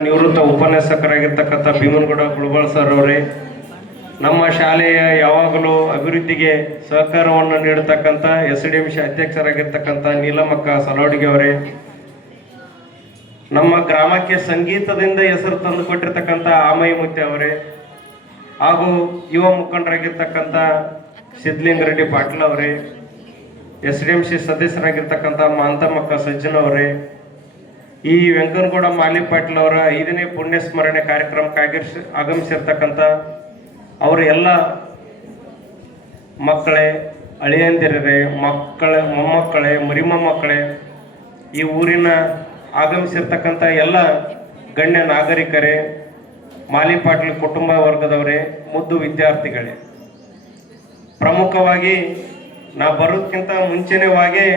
ನಿವೃತ್ತ ಉಪನ್ಯಾಸಕರಾಗಿರ್ತಕ್ಕಂಥ ಭೀಮನಗೌಡ ಗುಳಬಾಳ ಸರ್ ಅವರೇ, ನಮ್ಮ ಶಾಲೆಯ ಯಾವಾಗಲೂ ಅಭಿವೃದ್ಧಿಗೆ ಸಹಕಾರವನ್ನು ನೀಡತಕ್ಕಂಥ SDMC ಅಧ್ಯಕ್ಷರಾಗಿರ್ತಕ್ಕಂಥ ನೀಲಮಕ್ಕ ಸಲವಡಿಗೆ ಅವರೇ, ನಮ್ಮ ಗ್ರಾಮಕ್ಕೆ ಸಂಗೀತದಿಂದ ಹೆಸರು ತಂದು ಕೊಟ್ಟಿರ್ತಕ್ಕಂಥ ಆಮೈ ಮುತ್ತೆ ಅವರೇ, ಹಾಗೂ ಯುವ ಮುಖಂಡರಾಗಿರ್ತಕ್ಕಂಥ ಸಿದ್ಧಲಿಂಗ ರೆಡ್ಡಿ ಪಾಟೀಲ್ ಅವರೇ, SDMC ಸದಸ್ಯರಾಗಿರ್ತಕ್ಕಂಥ ಮಾಂತಮಕ್ಕ ಸಜ್ಜನ ಅವರೇ, ಈ ವೆಂಕನಗೌಡ ಮಾಲಿ ಪಾಟೀಲ್ ಅವರ 5ನೇ ಪುಣ್ಯ ಸ್ಮರಣೆ ಕಾರ್ಯಕ್ರಮಕ್ಕಾಗಿ ಆಗಮಿಸಿರ್ತಕ್ಕಂಥ ಅವರ ಎಲ್ಲ ಮಕ್ಕಳೇ, ಅಳಿಯಂದಿರರೇ, ಮಕ್ಕಳೇ, ಮೊಮ್ಮಕ್ಕಳೇ, ಮರಿಮೊಮ್ಮಕ್ಕಳೇ, ಈ ಊರಿನ ಆಗಮಿಸಿರ್ತಕ್ಕಂಥ ಎಲ್ಲ ಗಣ್ಯ ನಾಗರಿಕರೇ, ಮಾಲಿ ಪಾಟೀಲ್ ಕುಟುಂಬ ವರ್ಗದವರೇ, ಮುದ್ದು ವಿದ್ಯಾರ್ಥಿಗಳೇ, ಪ್ರಮುಖವಾಗಿ ನಾ ಬರೋದಕ್ಕಿಂತ ಮುಂಚೆನೇವಾಗಿ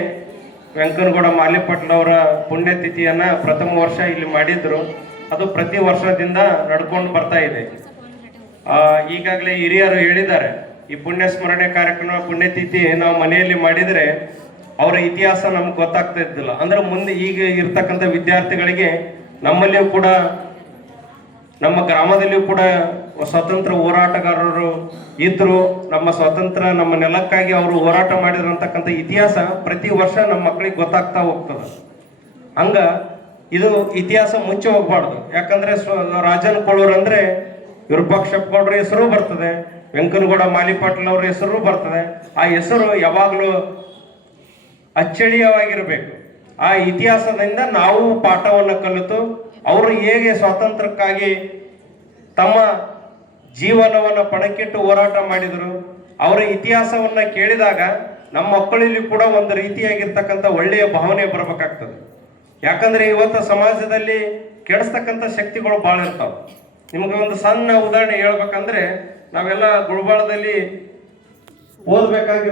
ವೆಂಕನಗೌಡ ಮಾಲಿ ಪಾಟೀಲ್ ಅವರ ಪುಣ್ಯತಿಥಿಯನ್ನು ಪ್ರಥಮ ವರ್ಷ ಇಲ್ಲಿ ಮಾಡಿದ್ರು. ಅದು ಪ್ರತಿ ವರ್ಷದಿಂದ ನಡ್ಕೊಂಡು ಬರ್ತಾ ಇದೆ. ಈಗಾಗಲೇ ಹಿರಿಯರು ಹೇಳಿದ್ದಾರೆ, ಈ ಪುಣ್ಯ ಸ್ಮರಣೆ ಕಾರ್ಯಕ್ರಮ ಪುಣ್ಯತಿಥಿ ನಾವು ಮನೆಯಲ್ಲಿ ಮಾಡಿದರೆ ಅವರ ಇತಿಹಾಸ ನಮ್ಗೆ ಗೊತ್ತಾಗ್ತಾ ಇದ್ದಿಲ್ಲ. ಅಂದ್ರೆ ಮುಂದೆ ಈಗ ಇರ್ತಕ್ಕಂಥ ವಿದ್ಯಾರ್ಥಿಗಳಿಗೆ ನಮ್ಮಲ್ಲಿಯೂ ಕೂಡ, ನಮ್ಮ ಗ್ರಾಮದಲ್ಲಿಯೂ ಕೂಡ ಸ್ವತಂತ್ರ ಹೋರಾಟಗಾರರು ಇದ್ರು. ನಮ್ಮ ಸ್ವತಂತ್ರ, ನಮ್ಮ ನೆಲಕ್ಕಾಗಿ ಅವರು ಹೋರಾಟ ಮಾಡಿದ್ರಂತಕ್ಕಂಥ ಇತಿಹಾಸ ಪ್ರತಿ ವರ್ಷ ನಮ್ಮ ಮಕ್ಕಳಿಗೆ ಗೊತ್ತಾಗ್ತಾ ಹೋಗ್ತದೆ. ಹಂಗ ಇದು ಇತಿಹಾಸ ಮುಚ್ಚಿ ಹೋಗ್ಬಾರ್ದು. ಯಾಕಂದ್ರೆ ರಾಜನ್ ಕೋಳೂರ್ ಅಂದ್ರೆ ವಿರೂಪಾಕ್ಷಪ್ಪಗೌಡ್ರ ಹೆಸರು ಬರ್ತದೆ, ವೆಂಕನಗೌಡ ಮಾಲಿ ಪಾಟೀಲ್ ಅವ್ರ ಹೆಸರು ಬರ್ತದೆ. ಆ ಹೆಸರು ಯಾವಾಗಲೂ ಅಚ್ಚಳಿಯವಾಗಿರ್ಬೇಕು. ಆ ಇತಿಹಾಸದಿಂದ ನಾವು ಪಾಠವನ್ನು ಕಲಿತು ಅವರು ಹೇಗೆ ಸ್ವಾತಂತ್ರ್ಯಕ್ಕಾಗಿ ತಮ್ಮ ಜೀವನವನ್ನು ಪಣಕ್ಕಿಟ್ಟು ಹೋರಾಟ ಮಾಡಿದರು, ಅವರ ಇತಿಹಾಸವನ್ನ ಕೇಳಿದಾಗ ನಮ್ಮ ಮಕ್ಕಳಲ್ಲಿ ಕೂಡ ಒಂದು ರೀತಿಯಾಗಿರ್ತಕ್ಕಂಥ ಒಳ್ಳೆಯ ಭಾವನೆ ಬರಬೇಕಾಗ್ತದೆ. ಯಾಕಂದ್ರೆ ಇವತ್ತು ಸಮಾಜದಲ್ಲಿ ಕೆಡಿಸ್ತಕ್ಕಂಥ ಶಕ್ತಿಗಳು ಭಾಳ ಇರ್ತಾವೆ. ನಿಮ್ಗೆ ಒಂದು ಸಣ್ಣ ಉದಾಹರಣೆ ಹೇಳ್ಬೇಕಂದ್ರೆ, ನಾವೆಲ್ಲ ಗುಳಬಾಳದಲ್ಲಿ ಓದ್ಬೇಕಾಗಿ